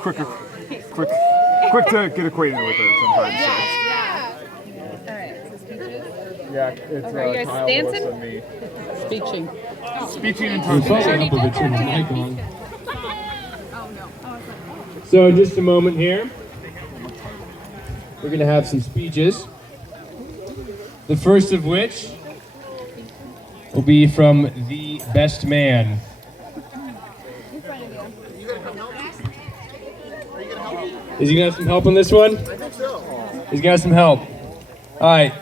quick to get acquainted with her sometimes. Yeah. All right. Yeah, it's Okay, you guys Kyle, dancing? Melissa, and me. Speeching. Speeching and We'll talking. follow up with a turn the mic on. So just a moment here. We're going to have some speeches. The first of which will be from the best man. Is he gonna have some help on this one? I think so. He's got some help. All right.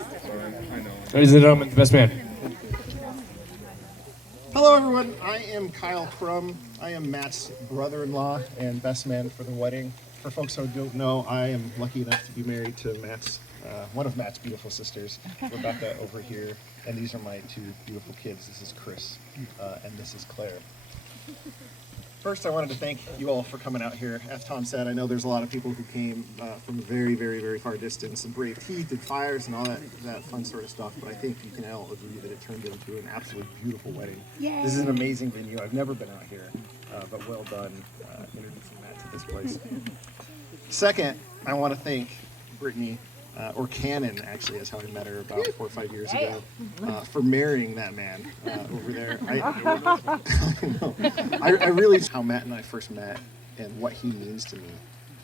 Ladies and gentlemen, the best man. Hello everyone, I am Kyle Crum. I am Matt's brother-in-law and best man for the wedding. For folks who don't know, I am lucky enough to be married to one of Matt's beautiful sisters, Rebecca over here. And these are my two beautiful kids. This is Chris and this is Claire. First, I wanted to thank you all for coming out here. As Tom said, I know there's a lot of people who came from a very, very, very far distance and braved heat and fires and all that fun sort of stuff, but I think you can all agree that it turned into an absolutely beautiful wedding. Yay. This is an amazing venue. I've never been out here, but well done introducing Matt to this place. Second, I want to thank Brittany, or Cannon, actually, is how I met her about 4 or 5 years ago, for marrying that man over there. I really how Matt and I first met and what he means to me,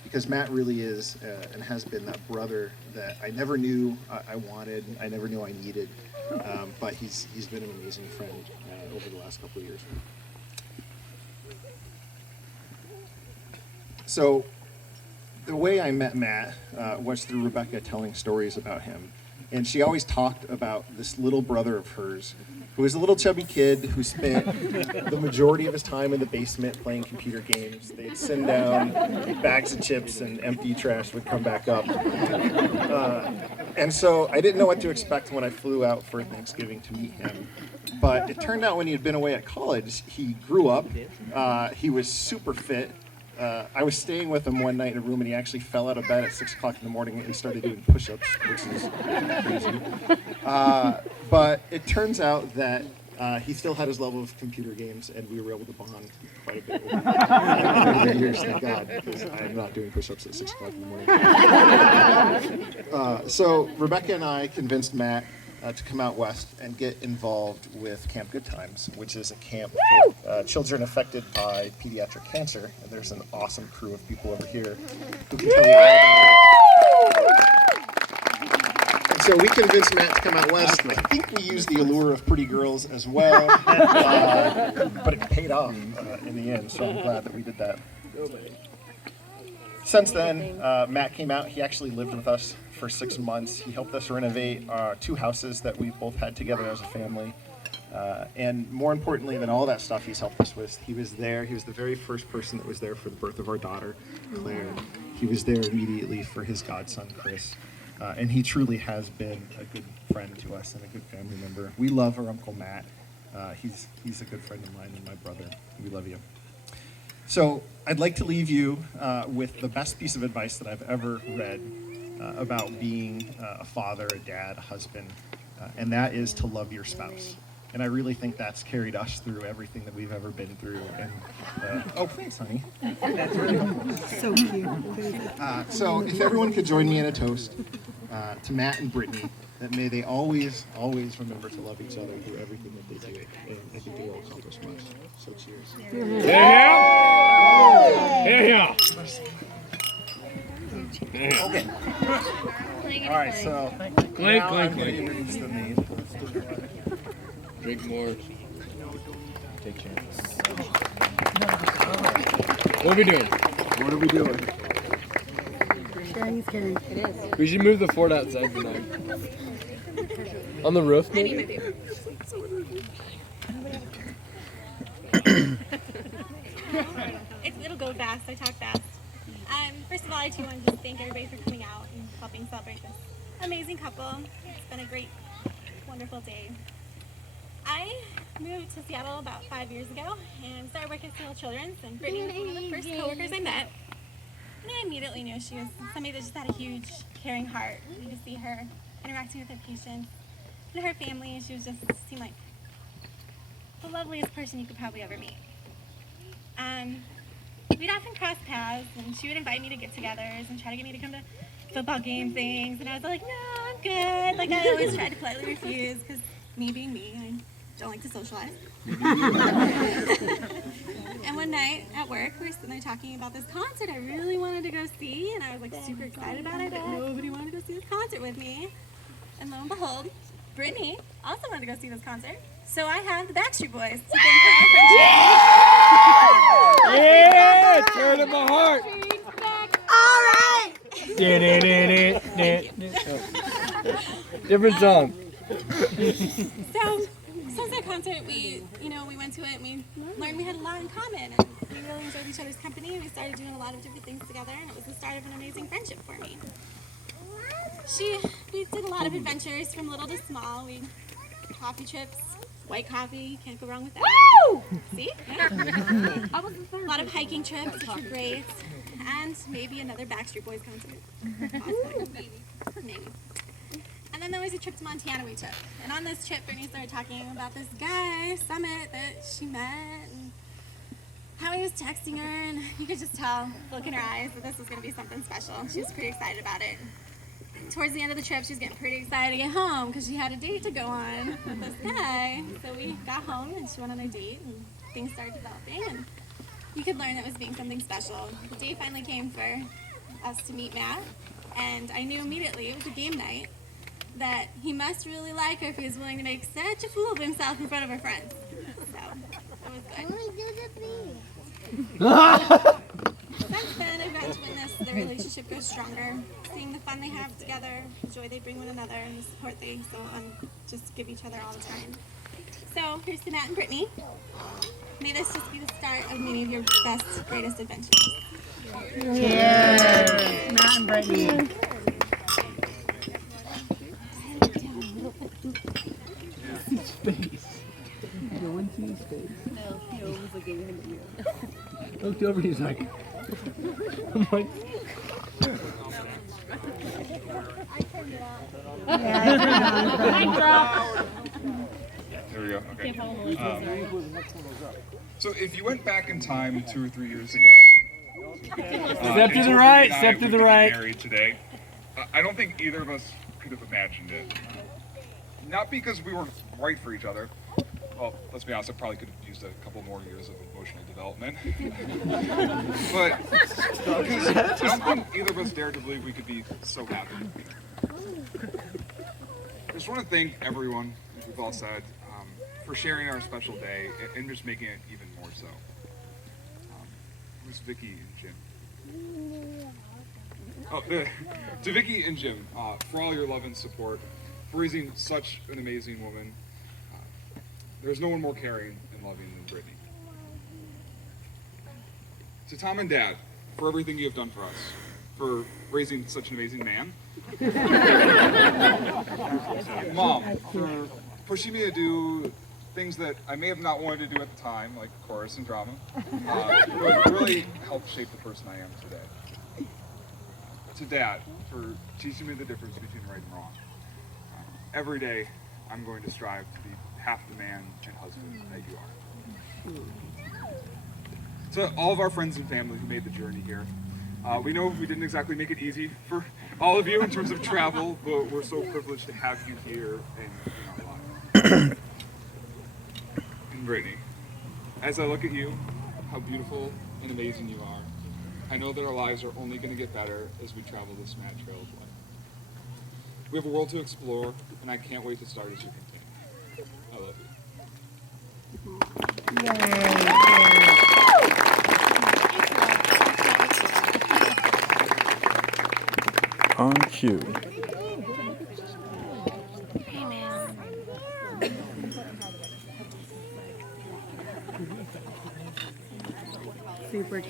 because Matt really is and has been that brother that I never knew I wanted, I never knew I needed, but he's been an amazing friend over the last couple of years. So, the way I met Matt was through Rebecca telling stories about him. And she always talked about this little brother of hers, who was a little chubby kid who spent the majority of his time in the basement playing computer games. They'd send down bags of chips and empty trash would come back up. And so I didn't know what to expect when I flew out for Thanksgiving to meet him. But it turned out when he had been away at college, he grew up, he was super fit. I was staying with him one night in a room and he actually fell out of bed at 6 o'clock in the morning and started doing push-ups, which is crazy. But it turns out that he still had his love of computer games and we were able to bond quite a bit over the years, thank God, because I'm not doing push-ups at 6 o'clock in the morning. So Rebecca and I convinced Matt to come out west and get involved with Camp Good Times, which is a camp for children affected by pediatric cancer. And there's an awesome crew of people over here who can tell you all about it. And so we convinced Matt to come out west. I think we used the allure of pretty girls as well, but it paid off in the end, so I'm glad that we did that. Since then, Matt came out. He actually lived with us for 6 months. He helped us renovate 2 houses that we both had together as a family. And more importantly than all that stuff he's helped us with, he was there. He was the very first person that was there for the birth of our daughter, Claire. He was there immediately for his godson, Chris. And he truly has been a good friend to us and a good family member. We love our Uncle Matt. He's a good friend of mine and my brother. We love you. So I'd like to leave you with the best piece of advice that I've ever read about being a father, a dad, a husband, and that is to love your spouse. And I really think that's carried us through everything that we've ever been through. And oh, thanks, honey. That's really helpful. So cute. So if everyone could join me in a toast to Matt and Brittany, that may they always, always remember to love each other through everything that they do. And I think they will accomplish much. So cheers. Yeah. Okay. All right, so Clink, now clink, I'm going to clink. introduce the main. Drink more. Take chances. What are we doing? What are we doing? He's kidding. It is. We should move the fort outside tonight. On the roof, maybe? It'll go fast. I talk fast. First of all, I too want to just thank everybody for coming out and helping celebrate this amazing couple. It's been a great, wonderful day. I moved to Seattle about 5 years ago and started working with little children, and Brittany was one of the first coworkers I met. And I immediately knew she was somebody that just had a huge, caring heart. You could see her interacting with her patients and her family, and she was just seemed like the loveliest person you could probably ever meet. we'd often cross paths, and she would invite me to get-togethers and try to get me to come to football game things, and I was like, no, I'm good. Like, I always tried to politely refuse, because me being me, I don't like to socialize. And one night at work, we were sitting there talking about this concert I really wanted to go see, and I was like super excited about it, but nobody wanted to go see this concert with me. And lo and behold, Brittany also wanted to go see this concert. So I have the Backstreet Boys to thank for our friendship. Yeah! Turn of my heart! All right! Different song. So, since that concert, we went to it and we learned we had a lot in common, and we really enjoyed each other's company, and we started doing a lot of different things together, and it was the start of an amazing friendship for me. We did a lot of adventures from little to small. We coffee trips, white coffee, can't go wrong with that. Woo! See? Yeah. A lot of hiking trips, which were great, and maybe another Backstreet Boys concert. Possibly. Maybe. And then there was a trip to Montana we took. And on this trip, Brittany started talking about this guy, Summit, that she met, and how he was texting her, and you could just tell, look in her eyes, that this was going to be something special. She was pretty excited about it. Towards the end of the trip, she was getting pretty excited to get home because she had a date to go on with this guy. So we got home and she went on their date and things started developing, and you could learn that it was being something special. The day finally came for us to meet Matt, and I knew immediately it was a game night that he must really like her if he was willing to make such a fool of himself in front of her friends. So it was good. Since then, I've gotten to witness their relationship grow stronger, seeing the fun they have together, the joy they bring one another, and the support they just give each other all the time. So, here's to Matt and Brittany. May this just be the start of many of your best, greatest adventures. Cheers! Matt and Brittany. Space. No one sees space. No, he was looking at you. Looked over, he's like, I'm like, There we go. Okay. So if you went back in time 2 or 3 years ago, step to the right, step to the right. Married today, I don't think either of us could have imagined it. Not because we weren't right for each other. Well, let's be honest, I probably could have used a couple more years of emotional development. But because I don't think either of us dared to believe we could be so happy. I just want to thank everyone, as we've all said, for sharing our special day and just making it even more so. Who's Vicky and Jim? Oh, to Vicky and Jim, for all your love and support, for raising such an amazing woman. There's no one more caring and loving than Brittany. To Tom and Dad, for everything you have done for us, for raising such an amazing man. Mom, for pushing me to do things that I may have not wanted to do at the time, like chorus and drama, but really helped shape the person I am today. To Dad, for teaching me the difference between right and wrong. Every day, I'm going to strive to be half the man and husband that you are. To all of our friends and family who made the journey here, we know we didn't exactly make it easy for all of you in terms of travel, but we're so privileged to have you here and in our lives. And Brittany, as I look at you, how beautiful and amazing you are, I know that our lives are only going to get better as we travel this mad trail of life. We have a world to explore, and I can't wait to start as you continue. I love you. On cue. Super